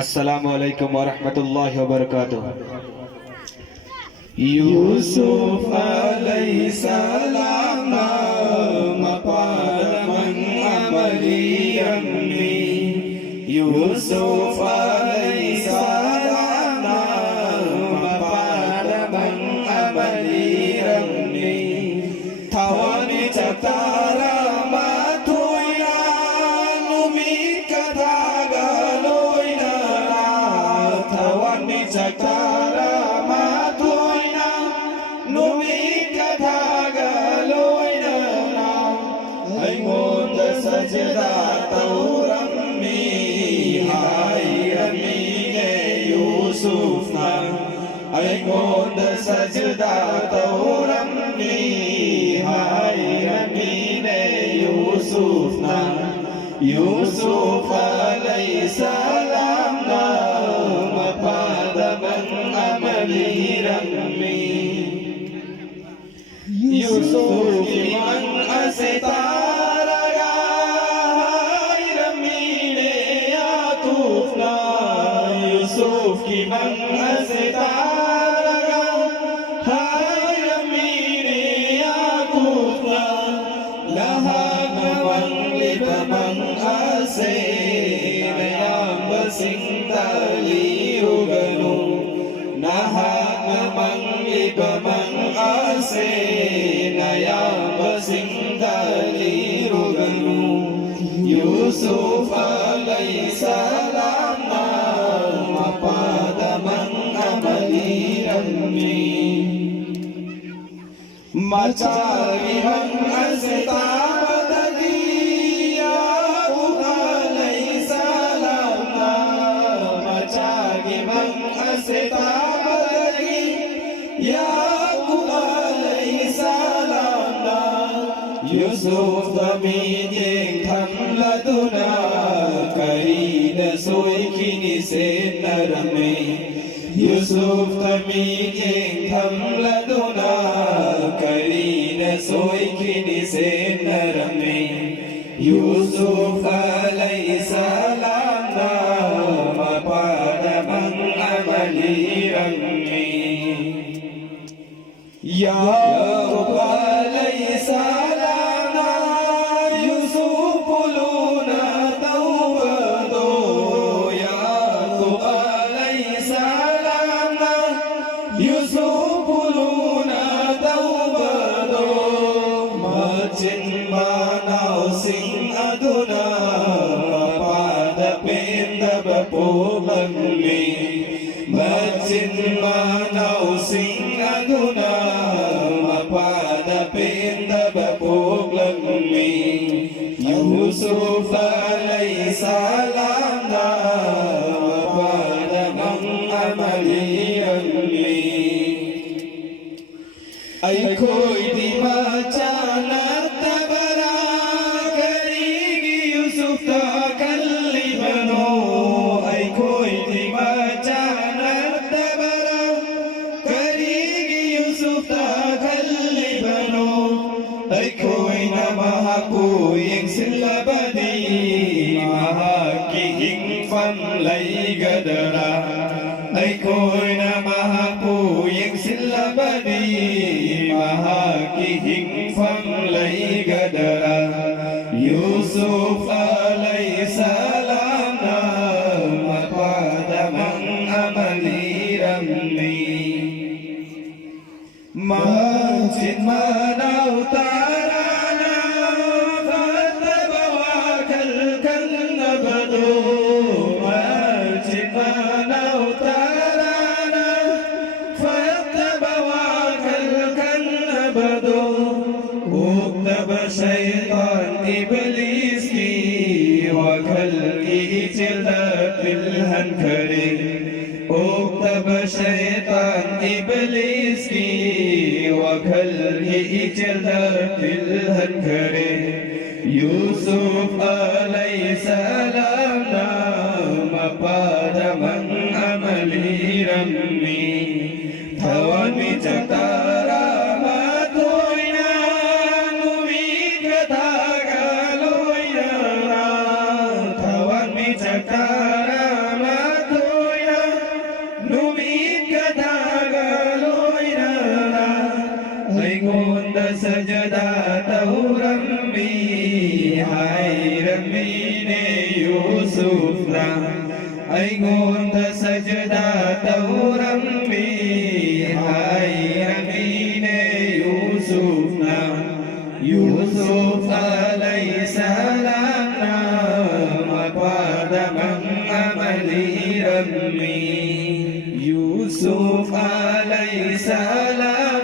अस्सलामु अलैकुम वरहमतुल्लाहि वबरकातुह। Yusuf alaihissalam nama padaman amaliyamni. Yusuf alaihissalam nama padaman amaliyamni. Thawani chatara matuya numit kathaga loina. Thawani chatara सजदा तौरम्मी हाय रमीने यूसुफ ना ऐ गोद सजदा तौरम्मी हाय रमीने यूसुफ ना यूसुफ अलैहिस्सलाम ना मपादमन अमली रम्मी यूसुफ की मन Asita Yusuf ki man asitara hay amine yakufna laha nawang libamang ase nayam basing tali uganu naha nawang libamang ase nayam basing tali uganu Yusuf alaihissalam Macari man astabadagi Yaqub alaihissalam Macari man astabadagi Yaqub alaihissalam Yusuf tamid yeng tham laduna Karid soy kini se narame Yusuf tamid yeng tham laduna करीन सोई खिनी से नरमे यूसुफ अलैहिस्सलाम नाम पादमं अमली rummy याकूब अलैहिस्सलाम Yusuf Luna तौबदो याकूब अलैहिस्सलाम Yusuf Luna Jinmanau sing aduna pada pendab pulangmi Jinmanau sing aduna pada pendab pulangmi Yusuf alaihissalam pada mengamali ay koi di macana Yang silabadi mahaki fam lay gadara ay koy na mahaku yang silabadi mahaki fam lay gadara Yusuf alaihissalam na mapadamang amali ramni Majid manaw शैतान इबलीस की वखल की चिल्ला पिलहन करे ओ तब शैतान इबलीस की वखल की चिल्ला पिलहन करे यूसुफ अलैहिस्सलाम नाम पादमं अमली रम्मी थवानी चतारा Takara സജദാ തൗറമ്മി ഹൈറമീനെ യൂസുഫ്ന ഐഗോന്ത സജദാ തൗറമ്മി ഹൈറമീനെ യൂസുഫ്ന യൂസുഫ് അലൈഹിസ്സലാം പാദമം അമലി റമ്മി യൂസുഫ് അലൈഹിസ്സലാം